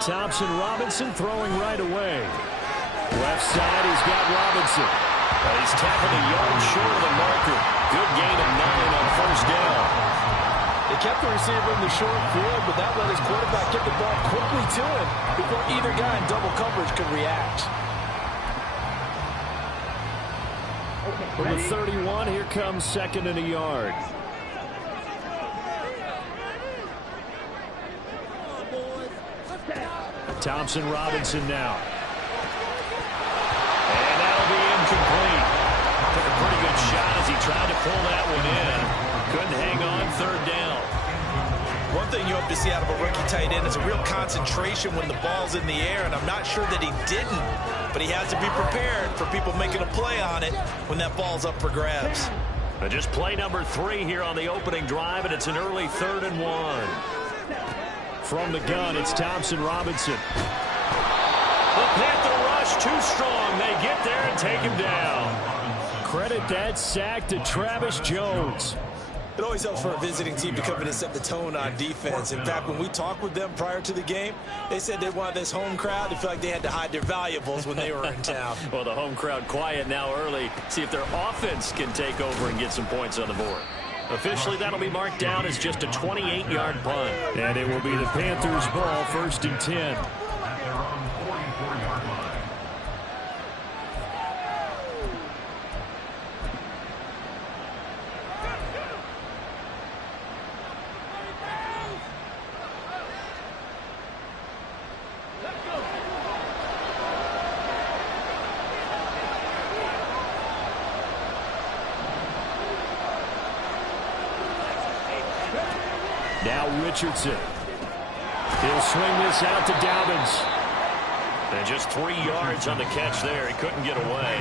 Thompson Robinson throwing right away. Left side, he's got Robinson. He's tackled a yard short of the marker. Good gain of 9 on first down. They kept the receiver in the short field, but that let his quarterback get the ball quickly to him before either guy in double coverage could react. From the 31, here comes 2nd and a yard. Thompson Robinson now. And that'll be incomplete. Took a pretty good shot as he tried to pull that one in. Couldn't hang on, 3rd down. One thing you hope to see out of a rookie tight end is a real concentration when the ball's in the air, and I'm not sure that he didn't, but he has to be prepared for people making a play on it when that ball's up for grabs. Just play number 3 here on the opening drive, and it's an early 3rd and 1. From the gun, it's Thompson Robinson. The Panther rush too strong. They get there and take him down. Credit that sack to Travis Jones. It always helps for a visiting team to come in and set the tone on defense. In fact, when we talked with them prior to the game, they said they wanted this home crowd to feel like they had to hide their valuables when they were in town. Well, the home crowd quiet now early. See if their offense can take over and get some points on the board. Officially, that'll be marked down as just a 28-yard punt. And it will be the Panthers' ball, 1st and 10. Now Richardson. He'll swing this out to Dobbins. And just 3 yards on the catch there. He couldn't get away.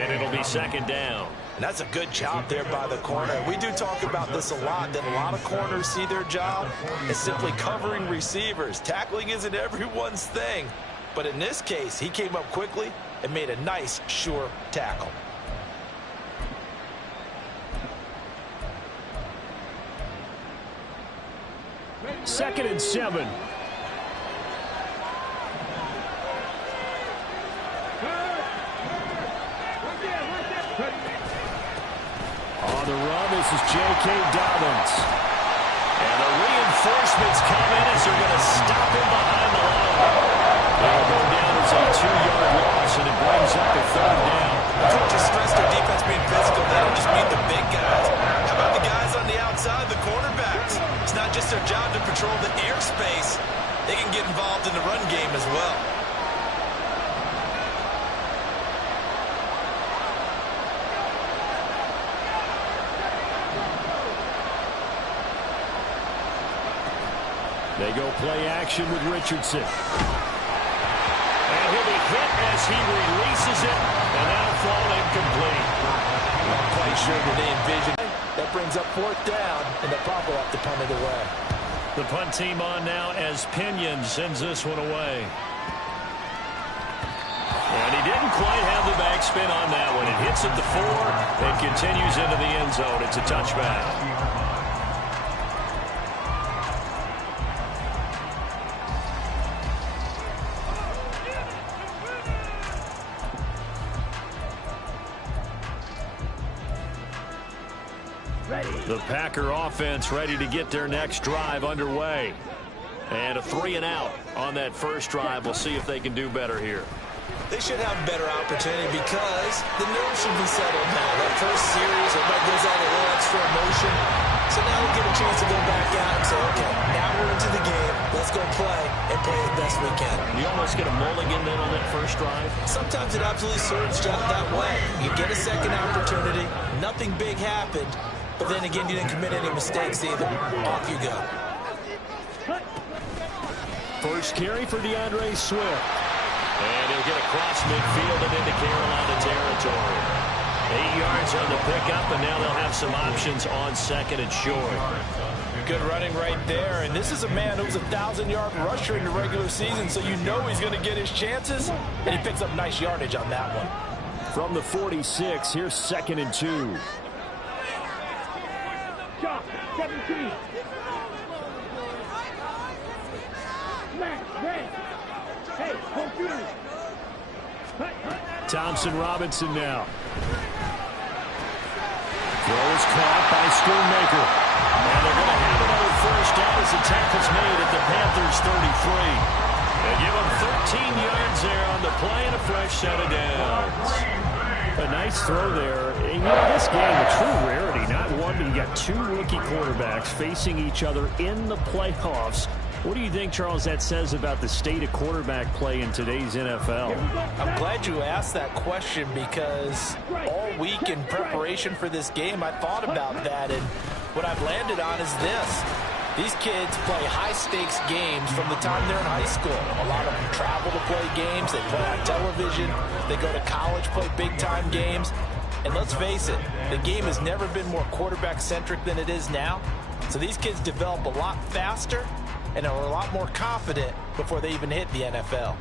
And it'll be 2nd down. And that's a good job there by the corner. We do talk about this a lot, that a lot of corners see their job as simply covering receivers. Tackling isn't everyone's thing. But in this case, he came up quickly and made a nice, sure tackle. Second and 7. On the run, this is J.K. Dobbins. And the reinforcements come in as they're going to stop him behind the line. They'll go down as a 2-yard loss, and it brings up the 3rd down. The coaches stress their defense being physical. They don't just mean the big guys. How about the guys on the outside, the cornerbacks? It's not just their job to patrol the airspace. They can get involved in the run game as well. They go play action with Richardson. And he'll be hit as he releases it, and that'll fall incomplete. Not quite sure that they envisioned. That brings up 4th down, and the Pop will have to punt it away. The punt team on now as Pinion sends this one away. And he didn't quite have the backspin on that one. It hits at the 4 and continues into the end zone. It's a touchback. The Packer offense ready to get their next drive underway. And a 3 and out on that first drive. We'll see if they can do better here. They should have a better opportunity because the nerves should be settled now. That first series, everybody goes out a little extra emotion. So now we get a chance to go back out and say, okay, now we're into the game. Let's go play and play the best we can. You almost get a mulligan then on that first drive? Sometimes it absolutely serves that way. You get a second opportunity. Nothing big happened. But then again, you didn't commit any mistakes either. Off you go. First carry for DeAndre Swift. And he'll get across midfield and into Carolina territory. 8 yards on the pickup, and now they'll have some options on 2nd and short. Good running right there. And this is a man who was a 1,000-yard rusher in the regular season, so you know he's going to get his chances. And he picks up nice yardage on that one. From the 46, here's 2nd and 2. 17. Hey, confused. Thompson Robinson now. Throw is caught by Schoonmaker. And they're going to have another first down as the tackle's made at the Panthers' 33. They give them 13 yards there on the play and a fresh set of downs. A nice throw there. And, you know, this game, a true rarity. Not one, but you got two rookie quarterbacks facing each other in the playoffs. What do you think, Charles, that says about the state of quarterback play in today's NFL? I'm glad you asked that question because all week in preparation for this game, I thought about that, and what I've landed on is this. These kids play high-stakes games from the time they're in high school. A lot of them travel to play games. They play on television. They go to college, play big-time games. And let's face it, the game has never been more quarterback-centric than it is now. So these kids develop a lot faster and are a lot more confident before they even hit the NFL.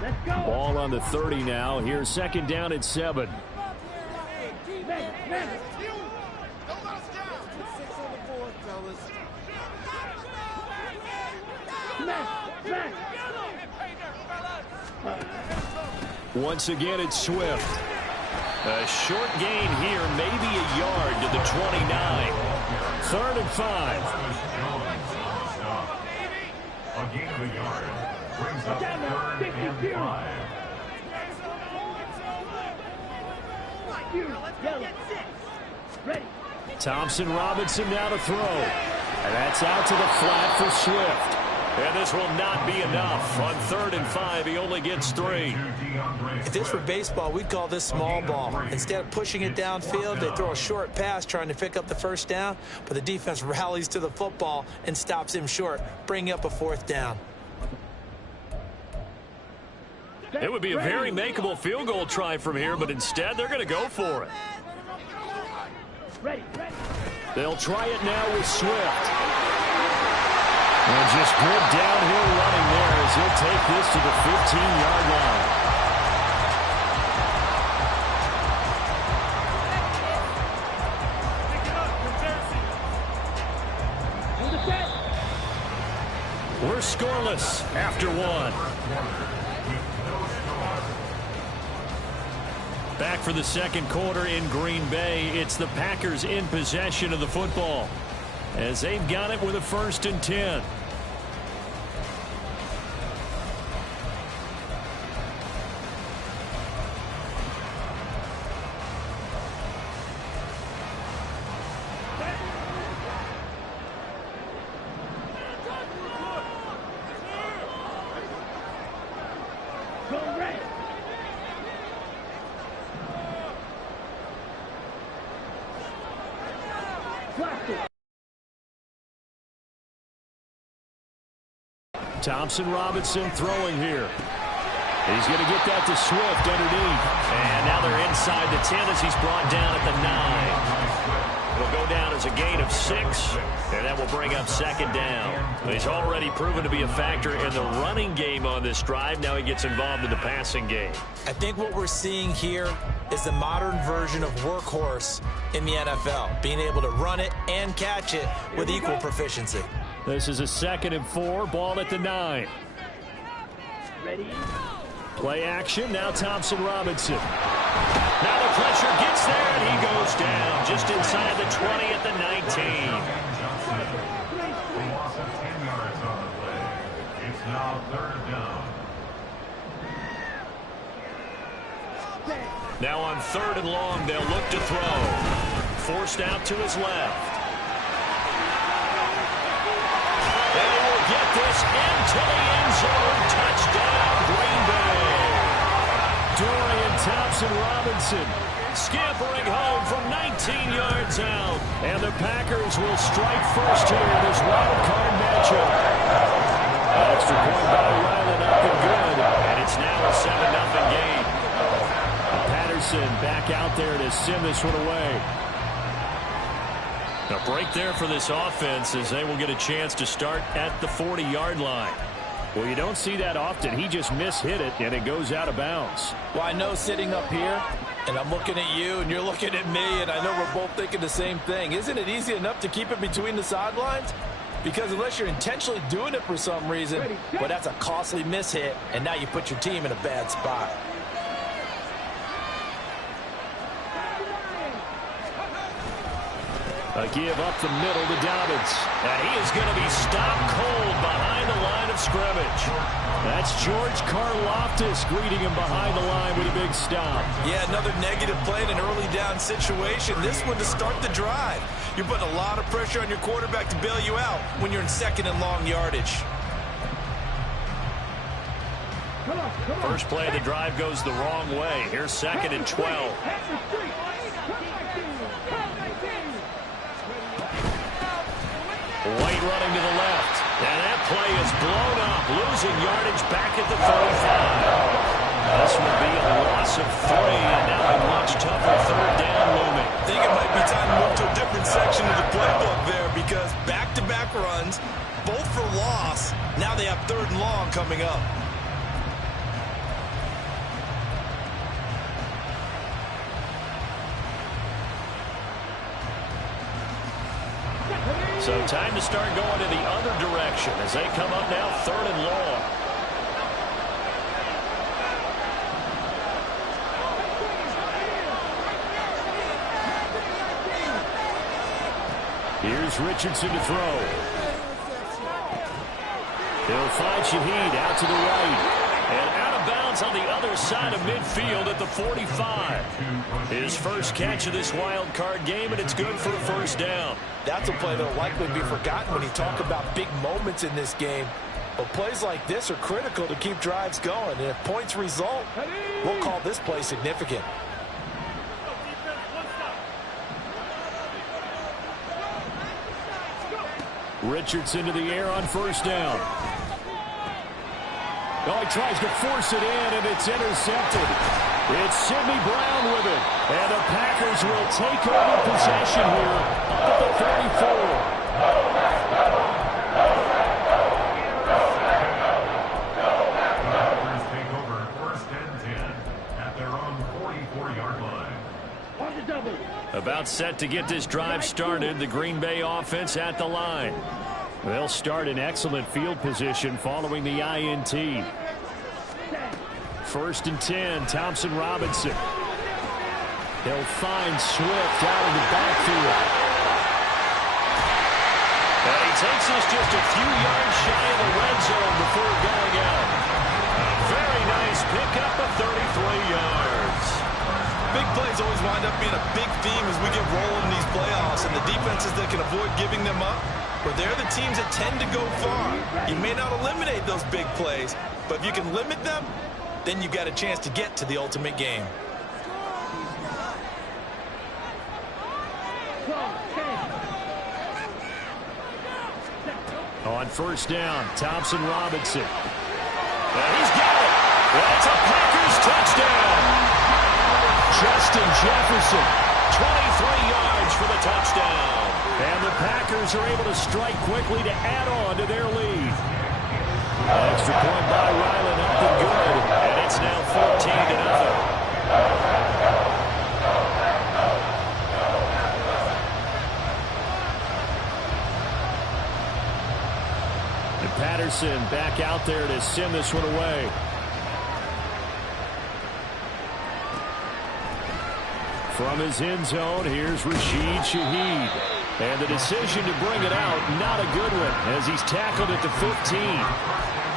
Let's go. Ball on the 30 now. Here's second down at 7. Once again, it's Swift. A short gain here, maybe a yard to the 29. 3rd and 5. A gain of a yard brings up 3rd and 5. Ready. Thompson Robinson now to throw. And that's out to the flat for Swift. And this will not be enough. On 3rd and 5, he only gets 3. If this were baseball, we'd call this small ball. Instead of pushing it downfield, they throw a short pass trying to pick up the first down, but the defense rallies to the football and stops him short, bringing up a 4th down. It would be a very makeable field goal try from here, but instead they're going to go for it. Ready. They'll try it now with Swift. And just good downhill running there as he'll take this to the 15-yard line. We're scoreless after 1. Back for the second quarter in Green Bay. It's the Packers in possession of the football as they've got it with a 1st and 10. Thompson Robinson throwing here. He's going to get that to Swift underneath. And now they're inside the 10 as he's brought down at the 9. It'll go down as a gain of 6, and that will bring up 2nd down. He's already proven to be a factor in the running game on this drive. Now he gets involved in the passing game. I think what we're seeing here is the modern version of workhorse in the NFL, being able to run it and catch it with equal proficiency. This is a 2nd and 4, ball at the 9. Ready. Play action, now Thompson Robinson. Now the pressure gets there, and he goes down just inside the 20 at the 19. A loss of 10 yards on the play. It's now 3rd down. Now on 3rd and long, they'll look to throw. Forced out to his left. And he will get this into the end zone. Touchdown, Green Bay. Dorian Thompson-Robinson Scampering home from 19 yards out. And the Packers will strike first here in this wild card matchup. Extra point by Ryland up and good. And it's now a 7-0 game. Patterson back out there to send this one away. A break there for this offense as they will get a chance to start at the 40-yard line. Well, you don't see that often. He just mishit it, and it goes out of bounds. Well, I know sitting up here, And I'm looking at you, and you're looking at me, and I know we're both thinking the same thing. Isn't it easy enough to keep it between the sidelines? Because unless you're intentionally doing it for some reason, well, that's a costly mishit, and now you put your team in a bad spot. A give up the middle to Dobbins. And he is going to be stopped cold behind the line of scrimmage. That's George Karlaftis greeting him behind the line with a big stop. Yeah, another negative play in an early down situation. This one to start the drive. You're putting a lot of pressure on your quarterback to bail you out when you're in second and long yardage. First play of the drive goes the wrong way. Here's second and 12. White running to the left. And that play is blown up. Losing yardage back at the 35. This will be a loss of 3. And now a much tougher third down looming. I think it might be time to move to a different section of the playbook there because back-to-back runs, both for loss. Now they have third and long coming up. So time to start going in the other direction as they come up now third and long. Here's Richardson to throw. He'll find Shaheed out to the right. And out of bounds on the other side of midfield at the 45. His first catch of this wild card game, and it's good for a first down. That's a play that will likely be forgotten when you talk about big moments in this game. But plays like this are critical to keep drives going. And if points result, we'll call this play significant. Richardson to the air on first down. Oh, he tries to force it in, and it's intercepted. It's Sidney Brown with it. And the Packers will take over possession here up at the 34. Packers take over first and 10 at their own 44-yard line. On the double. About set to get this drive started. The Green Bay offense at the line. They'll start in excellent field position following the INT. First and 10, Thompson Robinson. He'll find Swift out of the backfield. And he takes us just a few yards shy of the red zone before going out. A very nice pickup of 33 yards. Big plays always wind up being a big theme as we get rolling in these playoffs, and the defenses that can avoid giving them up, well, they're the teams that tend to go far. You may not eliminate those big plays, but if you can limit them, then you've got a chance to get to the ultimate game. On first down, Thompson Robinson. And he's got it. That's a Packers touchdown. Justin Jefferson. 23 yards for the touchdown. And the Packers are able to strike quickly to add on to their lead. Extra point by Ryland up and good. And it's now 14-0. And Patterson back out there to send this one away. From his end zone, here's Rashid Shaheed. And the decision to bring it out, not a good one, as he's tackled at the 15.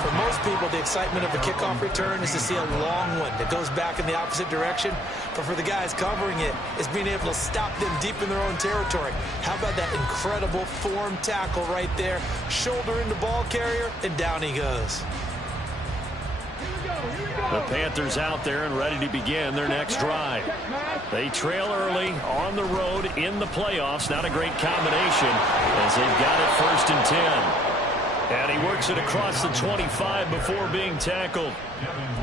For most people, the excitement of a kickoff return is to see a long one that goes back in the opposite direction. But for the guys covering it, it's being able to stop them deep in their own territory. How about that incredible form tackle right there? Shoulder in the ball carrier, and down he goes. The Panthers out there and ready to begin their next drive. They trail early on the road in the playoffs. Not a great combination as they've got it first and 10. And he works it across the 25 before being tackled.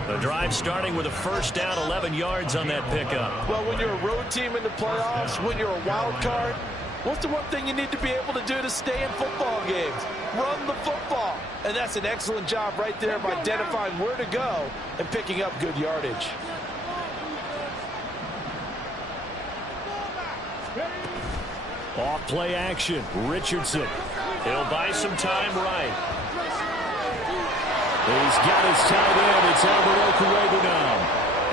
The drive starting with a first down, 11 yards on that pickup. Well, when you're a road team in the playoffs, when you're a wild card, what's the one thing you need to be able to do to stay in football games? Run the football. And that's an excellent job right there of identifying where to go and picking up good yardage. Off play action. Richardson. He'll buy some time right. He's got his tight end. It's Albert Okwuegbunam now.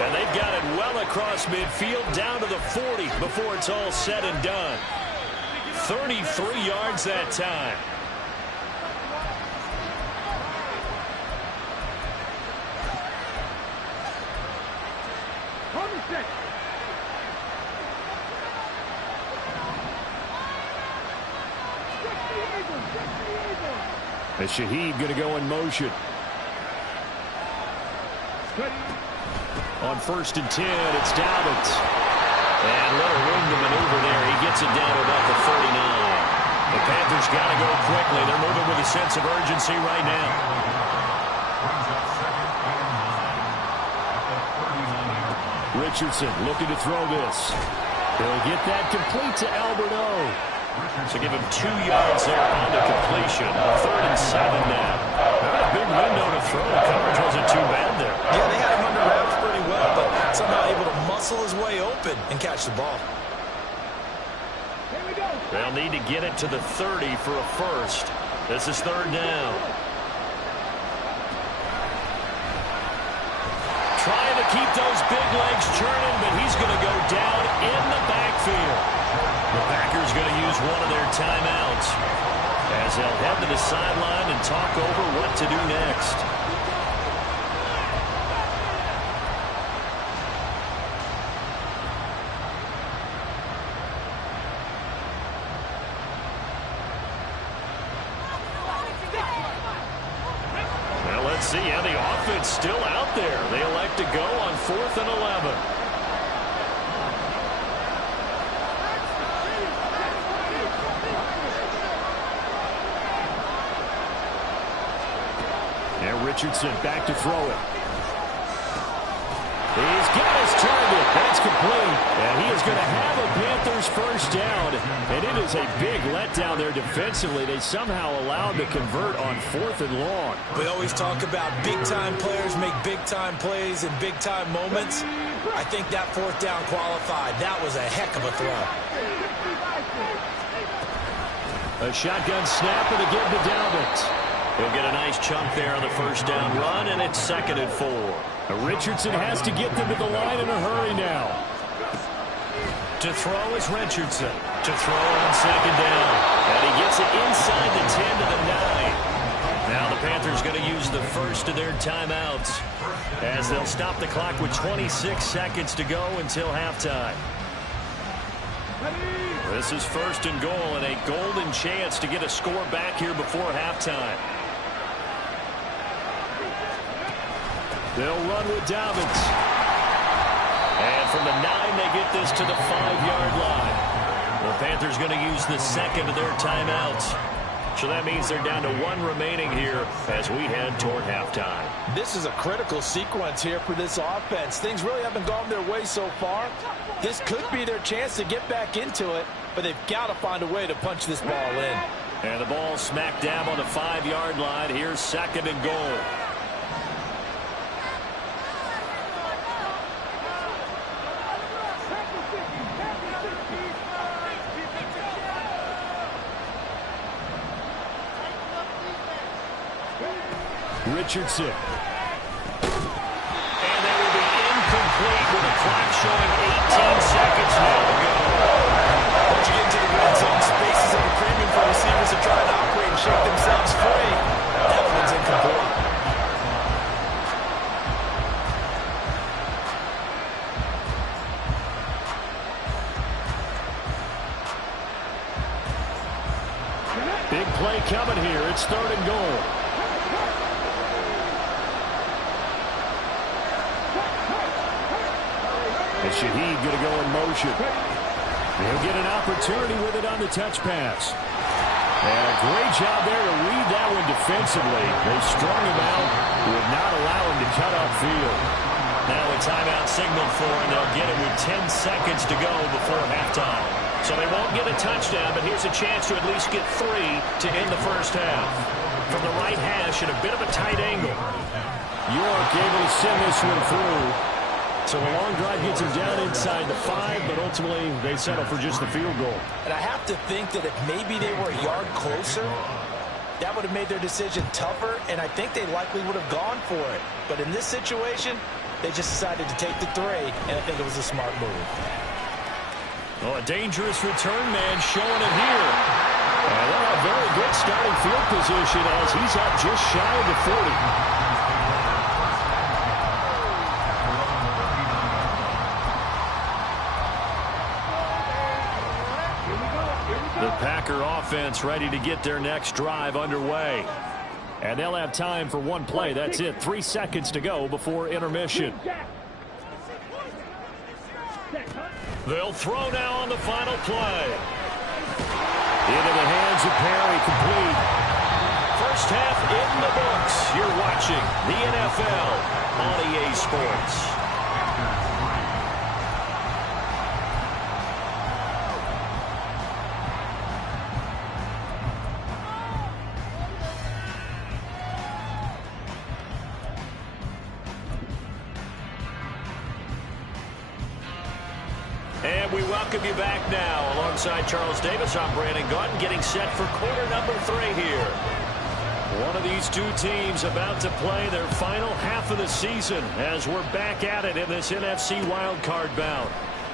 And they've got it well across midfield down to the 40 before it's all said and done. 33 yards that time. And Shaheed going to go in motion. On 1st and 10, it's Dobbins. And little room to maneuver there. He gets it down to about the 39. The Panthers got to go quickly. They're moving with a sense of urgency right now. Richardson looking to throw this. He'll get that complete to Albert O. So give him 2 yards there on the completion. 3rd and 7 now. Not a big window to throw. The coverage wasn't too bad there. Yeah, they had him under wraps pretty well, but somehow able to muscle his way open and catch the ball. They'll need to get it to the 30 for a first. This is 3rd down. Trying to keep those big legs churning, but he's going to go down in the backfield. The Packers going to use one of their timeouts as they'll head to the sideline and talk over what to do next. Well, let's see. Yeah, the offense still out there. They elect to go on 4th and 11. Richardson back to throw it. He's got his target. That's complete. And he is going to have a Panthers first down. And it is a big letdown there defensively. They somehow allowed to convert on 4th and long. We always talk about big-time players make big-time plays in big-time moments. I think that 4th down qualified. That was a heck of a throw. A shotgun snap and a give to Dobbins. He'll get a nice chunk there on the first down run, and it's 2nd and 4. Richardson has to get them to the line in a hurry now. To throw is Richardson. To throw on 2nd down. And he gets it inside the 10 to the 9. Now the Panthers going to use the first of their timeouts as they'll stop the clock with 26 seconds to go until halftime. This is 1st and goal and a golden chance to get a score back here before halftime. They'll run with Dobbins. And from the 9, they get this to the 5-yard line. The Panthers going to use the second of their timeouts. So that means they're down to 1 remaining here as we head toward halftime. This is a critical sequence here for this offense. Things really haven't gone their way so far. This could be their chance to get back into it, but they've got to find a way to punch this ball in. And the ball smack dab on the 5-yard line. Here's 2nd and goal. Richardson. And they will be incomplete with the clock showing 18 seconds now to go. Once you get into the red zone, spaces of a premium for receivers to try and operate and shake themselves free. That one's incomplete. Big play coming here. It's 3rd and goal. And Shaheed going to go in motion. He'll get an opportunity with it on the touch pass. And a great job there to read that one defensively. They strung him out, would not allow him to cut off field. Now a timeout signaled for, and they'll get it with 10 seconds to go before halftime. So they won't get a touchdown, but here's a chance to at least get 3 to end the first half. From the right hash at a bit of a tight angle. York able to send this one through. So a long drive gets them down inside the 5, but ultimately they settle for just the field goal. And I have to think that if maybe they were a yard closer, that would have made their decision tougher, and I think they likely would have gone for it. But in this situation, they just decided to take the 3, and I think it was a smart move. Oh, a dangerous return man showing it here. And they'll have very good starting field position as he's up just shy of the 40. The Packer offense ready to get their next drive underway. And they'll have time for one play. That's it. 3 seconds to go before intermission. They'll throw now on the final play. Into the hands of Perry, complete. First half in the books. You're watching the NFL on EA Sports. And we welcome you back now. Alongside Charles Davis, I'm Brandon Gaudin, getting set for quarter number 3 here. One of these two teams about to play their final half of the season as we're back at it in this NFC wildcard bout.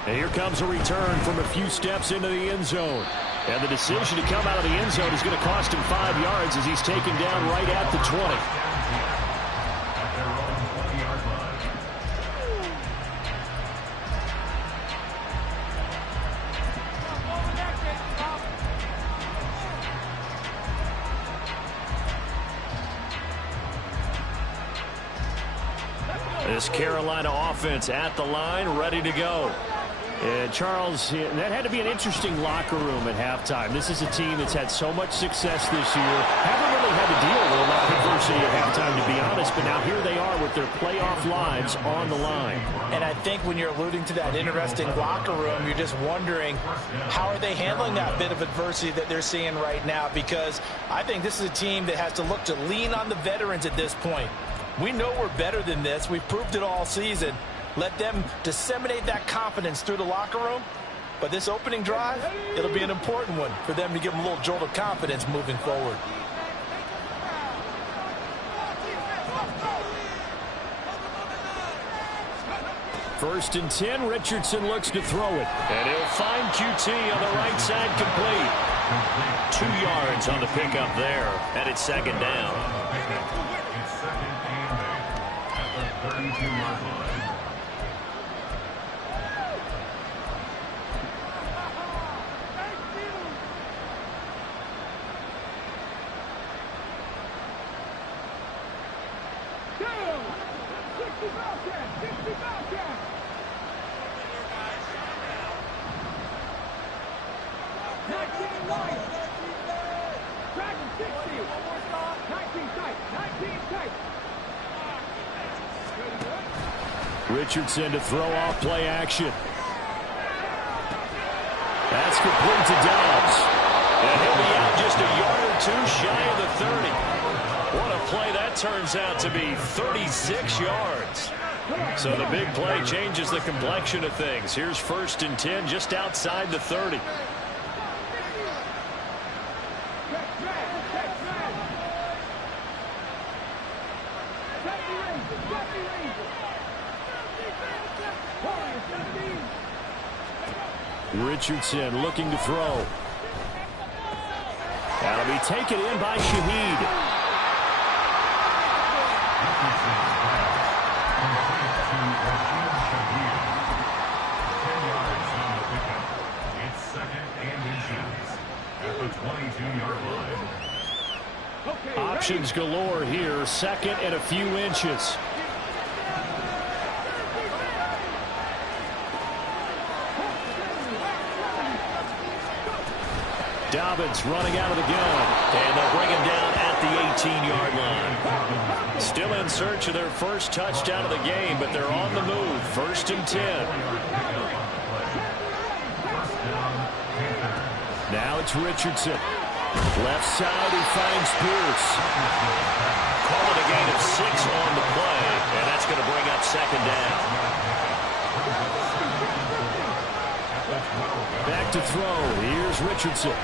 And here comes a return from a few steps into the end zone. And the decision to come out of the end zone is going to cost him 5 yards as he's taken down right at the 20. This Carolina offense at the line, ready to go. And Charles, that had to be an interesting locker room at halftime. This is a team that's had so much success this year. Haven't really had to deal with a lot of adversity at halftime, to be honest. But now here they are with their playoff lives on the line. And I think when you're alluding to that interesting locker room, you're just wondering how are they handling that bit of adversity that they're seeing right now? Because I think this is a team that has to look to lean on the veterans at this point. We know we're better than this. We've proved it all season. Let them disseminate that confidence through the locker room. But this opening drive, it'll be an important one for them to give them a little jolt of confidence moving forward. First and 10, Richardson looks to throw it. And he'll find QT on the right side, complete. 2 yards on the pickup there. And it's second down. 32-yard line. Richardson to throw off play action. That's complete to Dobbs. And he'll be out just a yard or two shy of the 30. What a play that turns out to be, 36 yards. So the big play changes the complexion of things. Here's first and 10 just outside the 30. Richardson looking to throw. That'll be taken in by Shaheed. It's second and inches at the 22-yard line. Options galore here. Second and a few inches. Dobbins running out of the gun. And they'll bring him down at the 18-yard line. Still in search of their first touchdown of the game, but they're on the move. First and 10. Now it's Richardson. Left side, he finds Pierce. Call it a gain of 6 on the play, and that's going to bring up second down. Back to throw. Here's Richardson.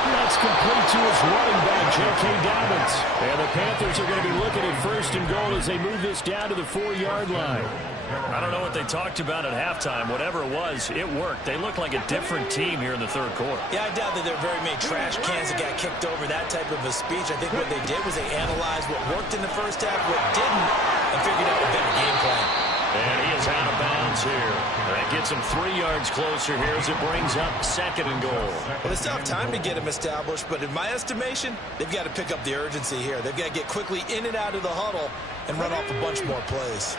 That's complete to his running back, J.K. Dobbins. And the Panthers are going to be looking at 1st and goal as they move this down to the 4-yard line. I don't know what they talked about at halftime. Whatever it was, it worked. They look like a different team here in the 3rd quarter. Yeah, I doubt that there are very many trash cans that got kicked over, that type of a speech. I think what they did was they analyzed what worked in the first half, what didn't, and figured out a better game plan. And he is out of bounds here. That gets him 3 yards closer here as it brings up 2nd and goal. Well, they still have time to get him established, but in my estimation, they've got to pick up the urgency here. They've got to get quickly in and out of the huddle and run off a bunch more plays.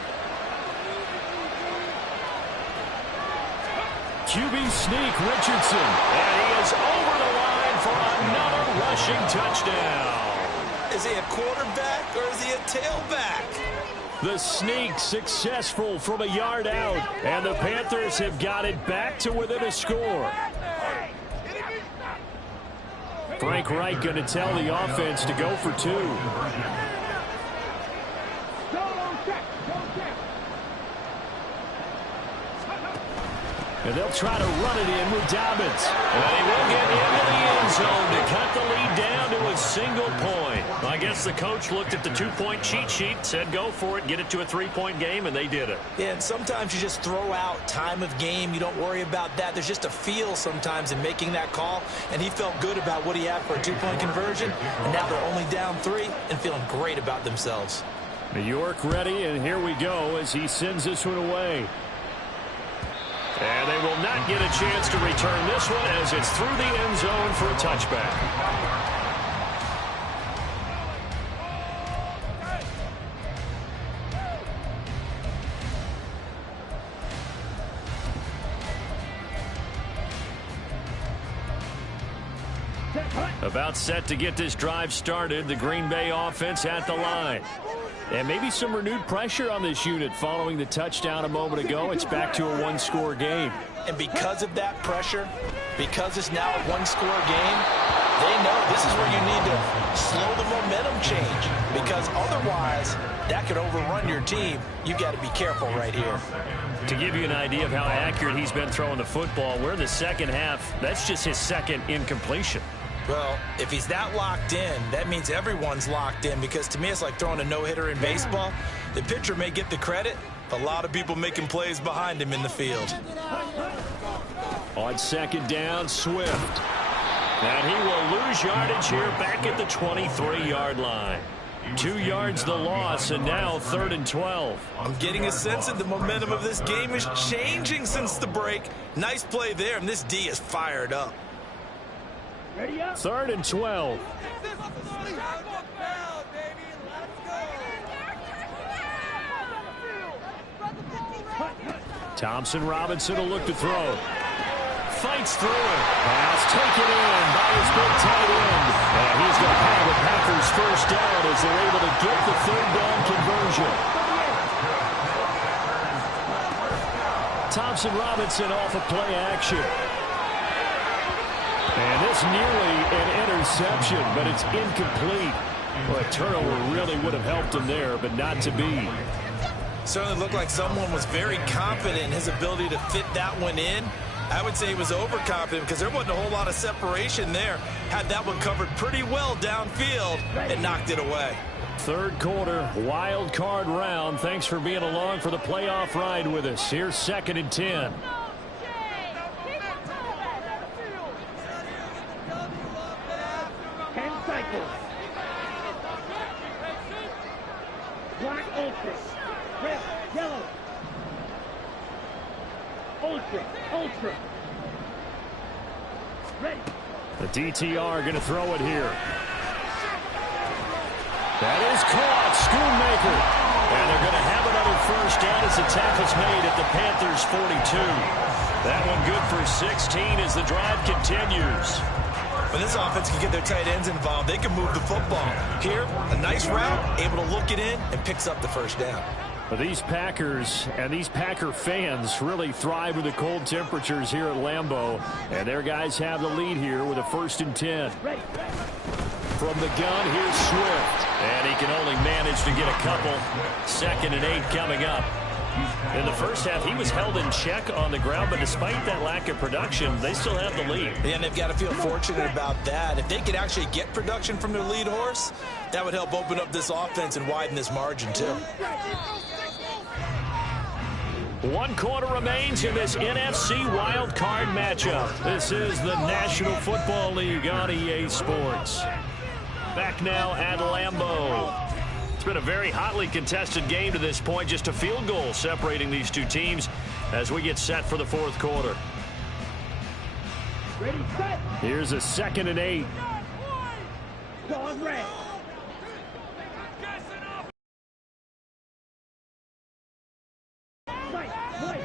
QB sneak, Richardson. And he is over the line for another rushing touchdown. Is he a quarterback or is he a tailback? The sneak successful from a yard out, and the Panthers have got it back to within a score. Frank Reich going to tell the offense to go for 2. And they'll try to run it in with Dobbins. And he will get into the end zone to cut the lead down to a single point. I guess the coach looked at the 2-point cheat sheet, said go for it, get it to a 3-point game, and they did it. Yeah, and sometimes you just throw out time of game. You don't worry about that. There's just a feel sometimes in making that call, and he felt good about what he had for a 2-point conversion, and now they're only down 3 and feeling great about themselves. New York ready, and here we go as he sends this one away. And they will not get a chance to return this one as it's through the end zone for a touchback. About set to get this drive started, the Green Bay offense at the line. And maybe some renewed pressure on this unit following the touchdown a moment ago. It's back to a 1-score game. And because of that pressure, because it's now a 1-score game, they know this is where you need to slow the momentum change. Because otherwise, that could overrun your team. You got to be careful right here. To give you an idea of how accurate he's been throwing the football, we're in the second half. That's just his 2nd incompletion. Well, if he's that locked in, that means everyone's locked in, because to me it's like throwing a no-hitter in baseball. The pitcher may get the credit, but a lot of people making plays behind him in the field. On 2nd down, Swift. And he will lose yardage here back at the 23-yard line. 2 yards the loss, and now 3rd and 12. I'm getting a sense that the momentum of this game is changing since the break. Nice play there, and this D is fired up. 3rd and 12. Thompson Robinson will look to throw. Fights through it. Pass taken in by his big tight end. And he's going to have the Packers 1st down as they're able to get the 3rd down conversion. Thompson Robinson off of play action. And this nearly an interception, but it's incomplete. Well, a turnover really would have helped him there, but not to be. Certainly looked like someone was very confident in his ability to fit that one in. I would say he was overconfident because there wasn't a whole lot of separation there. Had that one covered pretty well downfield and knocked it away. 3rd quarter, wild card round. Thanks for being along for the playoff ride with us. Here's 2nd and 10. Black ultra. Red, yellow. Ultra, ultra. Ready. The DTR going to throw it here. That is caught. Schoonmaker. And they're going to have another 1st down as the tackle's made at the Panthers' 42. That one good for 16 as the drive continues. When this offense can get their tight ends involved, they can move the football. Here, a nice route, able to look it in, and picks up the 1st down. But these Packers and these Packer fans really thrive with the cold temperatures here at Lambeau. And their guys have the lead here with a 1st and 10. From the gun, here's Swift. And he can only manage to get a couple. 2nd and 8 coming up. In the first half, he was held in check on the ground, but despite that lack of production, they still have the lead. And they've got to feel fortunate about that. If they could actually get production from their lead horse, that would help open up this offense and widen this margin, too. 1 quarter remains in this NFC Wild Card matchup. This is the National Football League on EA Sports. Back now at Lambeau. It's been a very hotly contested game to this point. Just a field goal separating these two teams as we get set for the fourth quarter. Ready, set. Here's a 2nd and 8. Ball red. Right, right.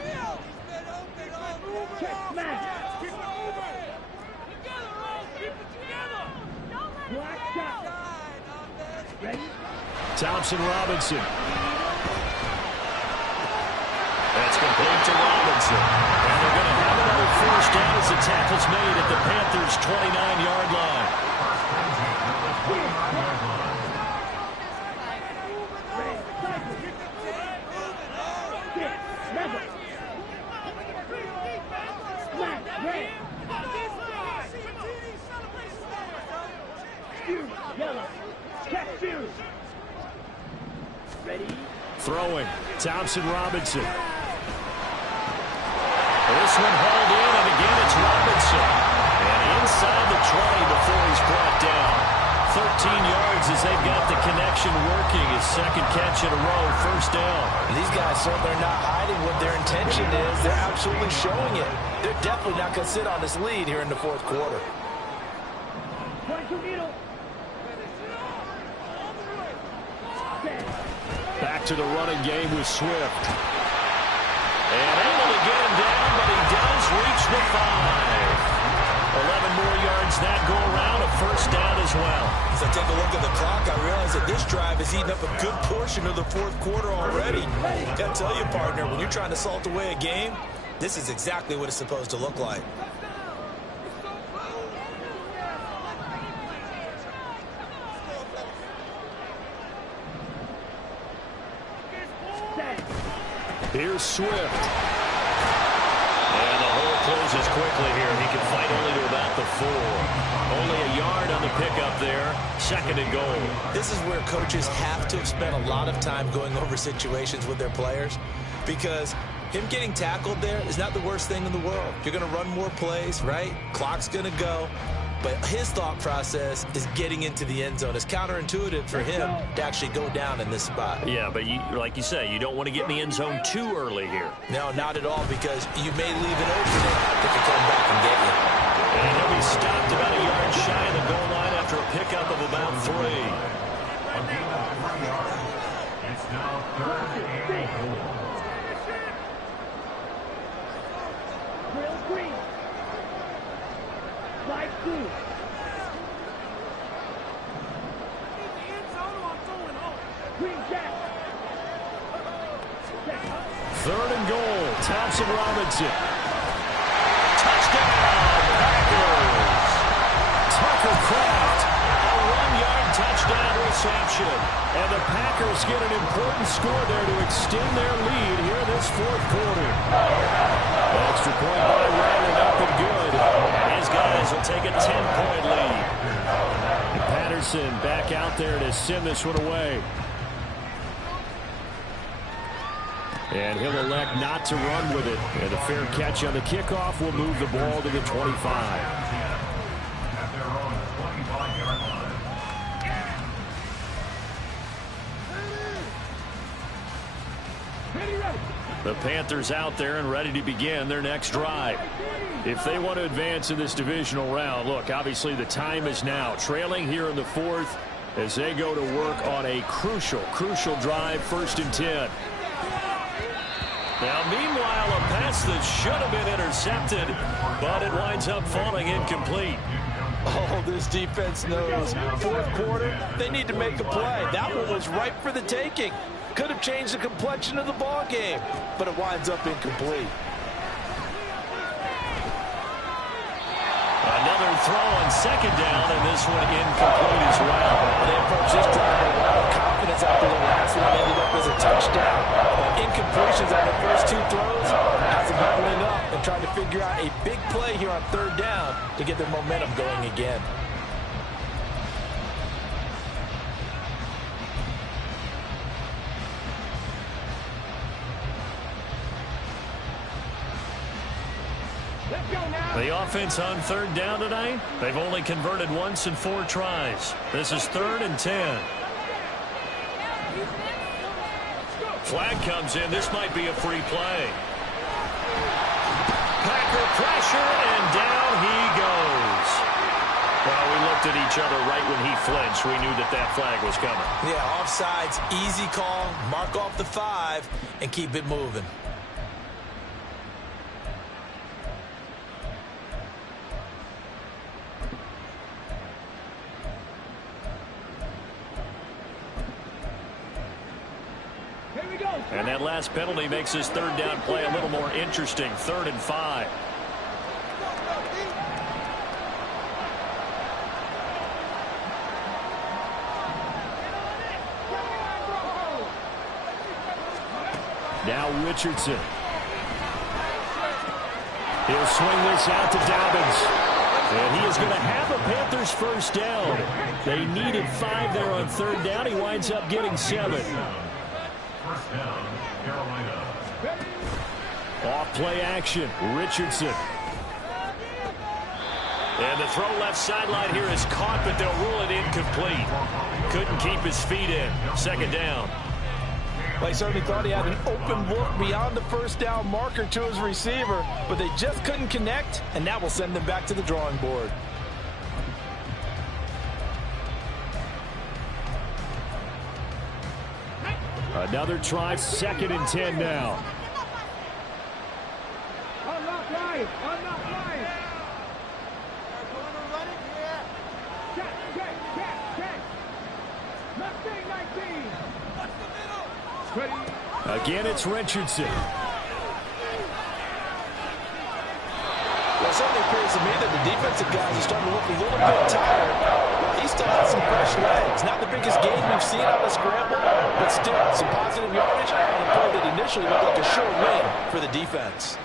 Check, smash. Black shot. Ready? Thompson Robinson. That's complete to Robinson. And they're going to have another first down as the tackle's made at the Panthers' 29-yard line. Yellow. Check, shoot. Ready? Throwing. Thompson Robinson. This one hauled in, and again it's Robinson. And inside the 20 before he's brought down. 13 yards as they've got the connection working. His second catch in a row, first down. These guys certainly are not hiding what their intention is. They're absolutely showing it. They're definitely not going to sit on this lead here in the fourth quarter. Back to the running game with Swift. And able to get him down, but he does reach the 5. 11 more yards that go around, a first down as well. As I take a look at the clock, I realize that this drive has eaten up a good portion of the fourth quarter already. Got to tell you, partner, when you're trying to salt away a game, this is exactly what it's supposed to look like. Here's Swift. And the hole closes quickly here. He can fight only to about the 4. Only a yard on the pickup there. 2nd and goal. This is where coaches have to have spent a lot of time going over situations with their players, because him getting tackled there is not the worst thing in the world. You're going to run more plays, right? Clock's going to go. But his thought process is getting into the end zone. It's counterintuitive for him to actually go down in this spot. Yeah, but like you say, you don't want to get in the end zone too early here. No, not at all, because you may leave an opening that can come back and get you. And he'll be stopped about a yard shy of the goal line after a pickup of about 3. It's now 3rd and 8. Drill green. Slide through. Green jack. 3rd and goal. Thompson Robinson. Touchdown, Packers. Tucker Kraft. A 1-yard touchdown reception. And the Packers get an important score there to extend their lead here this fourth quarter. Extra point by Riley, up and good. These guys will take a 10-point lead. And Patterson back out there to send this one away. And he'll elect not to run with it. And a fair catch on the kickoff will move the ball to the 25. At their own 25-yard line. The Panthers out there and ready to begin their next drive. If they want to advance in this divisional round, look, obviously the time is now. Trailing here in the fourth as they go to work on a crucial drive, 1st and 10. Now, meanwhile, a pass that should have been intercepted, but it winds up falling incomplete. Oh, this defense knows. Fourth quarter, they need to make a play. That one was ripe for the taking. Could have changed the complexion of the ball game, but it winds up incomplete. Another throw on 2nd down, and this one incomplete as well. They approach this drive with a lot of confidence after the last one ended up as a touchdown. incompletions on their first 2 throws as they're buckling up and trying to figure out a big play here on 3rd down to get their momentum going again. The offense on 3rd down tonight, they've only converted once in 4 tries. This is 3rd and 10. Flag comes in. This might be a free play. Packer pressure, and down he goes. Well, we looked at each other right when he flinched. We knew that that flag was coming. Yeah, offsides, easy call. Mark off the 5 and keep it moving. And that last penalty makes his 3rd down play a little more interesting. 3rd and 5. Now Richardson. He'll swing this out to Dobbins. And he is going to have a Panthers first down. They needed 5 there on 3rd down. He winds up getting 7. First down, Carolina. Off play action. Richardson. And the throw left sideline here is caught, but they'll rule it incomplete. Couldn't keep his feet in. 2nd down. Well, he certainly thought he had an open look beyond the first down marker to his receiver, but they just couldn't connect, and that will send them back to the drawing board. Another try, 2nd and 10 now. I'm not lying. I'm not lying. Check. Mustang 19. Ready. Again, it's Richardson. Well, it certainly appears to me that the defensive guys are starting to look a little bit tired. He still has some fresh legs. Not the biggest gain we've seen on the scramble, but still some positive yardage on a play that initially looked like a sure win for the defense.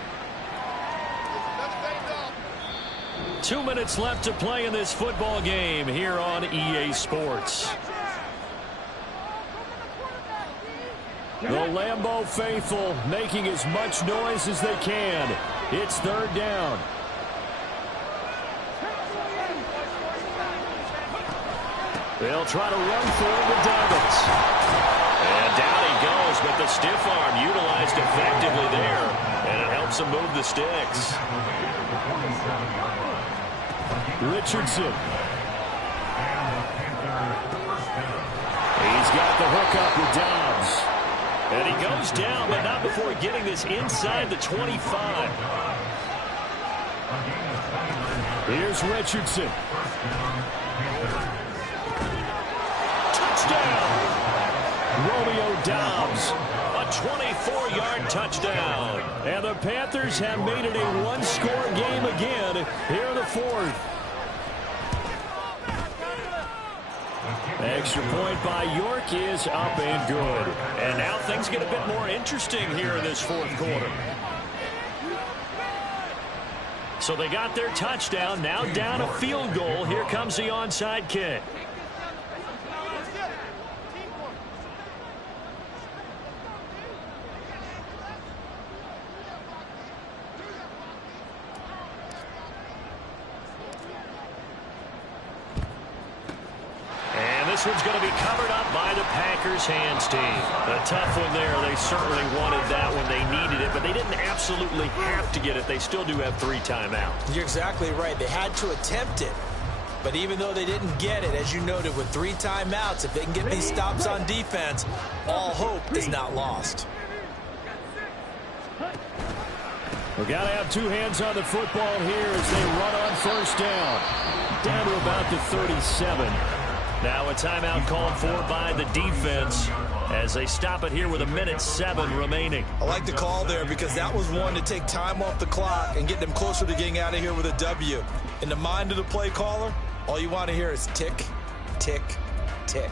2 minutes left to play in this football game here on EA Sports. The Lambeau faithful making as much noise as they can. It's 3rd down. They'll try to run forward with Dobbins. And down he goes, but the stiff arm utilized effectively there, and it helps him move the sticks. Richardson. He's got the hook up with Dobbs. And he goes down, but not before getting this inside the 25. Here's Richardson. Touchdown! Romeo Dobbs. A 24-yard touchdown. And the Panthers have made it a one-score game again here in the 4th. Extra point by York is up and good. And now things get a bit more interesting here in this 4th quarter. So they got their touchdown, now down a field goal. Here comes the onside kick. This one's going to be covered up by the Packers hands team. A tough one there. They certainly wanted that when they needed it, but they didn't absolutely have to get it. They still do have 3 timeouts. You're exactly right. They had to attempt it. But even though they didn't get it, as you noted, with 3 timeouts, if they can get these stops on defense, all hope is not lost. We've got to have 2 hands on the football here as they run on first down. Down to about the 37. Now a timeout called for by the defense as they stop it here with 1:07 remaining. I like the call there because that was one to take time off the clock and get them closer to getting out of here with a W. In the mind of the play caller, all you want to hear is tick, tick, tick.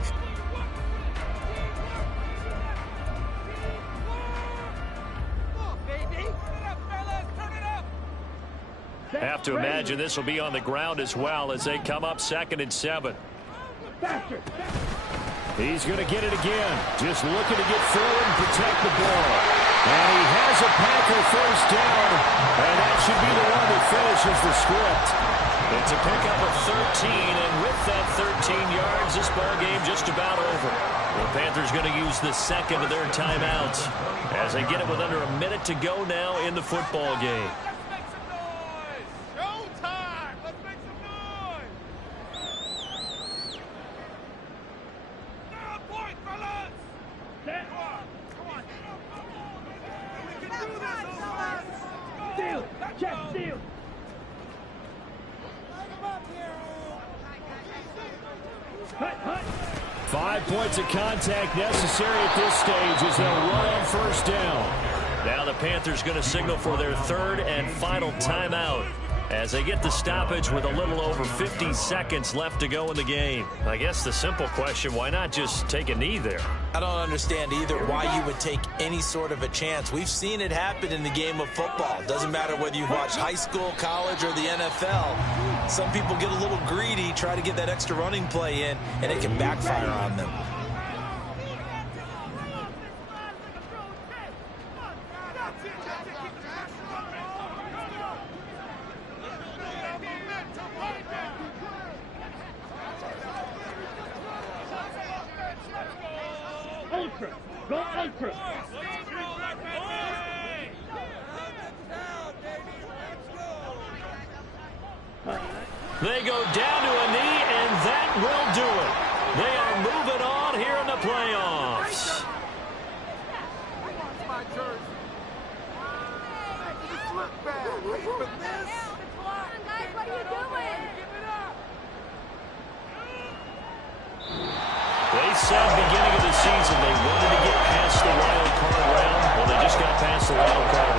Have to imagine this will be on the ground as well as they come up 2nd and 7. Faster. He's going to get it again. Just looking to get forward and protect the ball. And he has a Packer first down. And that should be the one that finishes the script. It's a pickup of 13, and with that 13 yards, this ball game just about over. The Panthers going to use the second of their timeouts as they get it with under a minute to go now in the football game. Steal. Check. Steal. 5 points of contact necessary at this stage as they'll run on first down. Now the Panthers going to signal for their 3rd and final timeout as they get the stoppage with a little over 50 seconds left to go in the game. I guess the simple question, why not just take a knee there? I don't understand either why you would take any sort of a chance. We've seen it happen in the game of football. Doesn't matter whether you watch high school, college, or the NFL. Some people get a little greedy, try to get that extra running play in, and it can backfire on them. Ultra. Go ultra. They go down to a knee, and that will do it. They are moving on here in the playoffs. They said beginning of the season they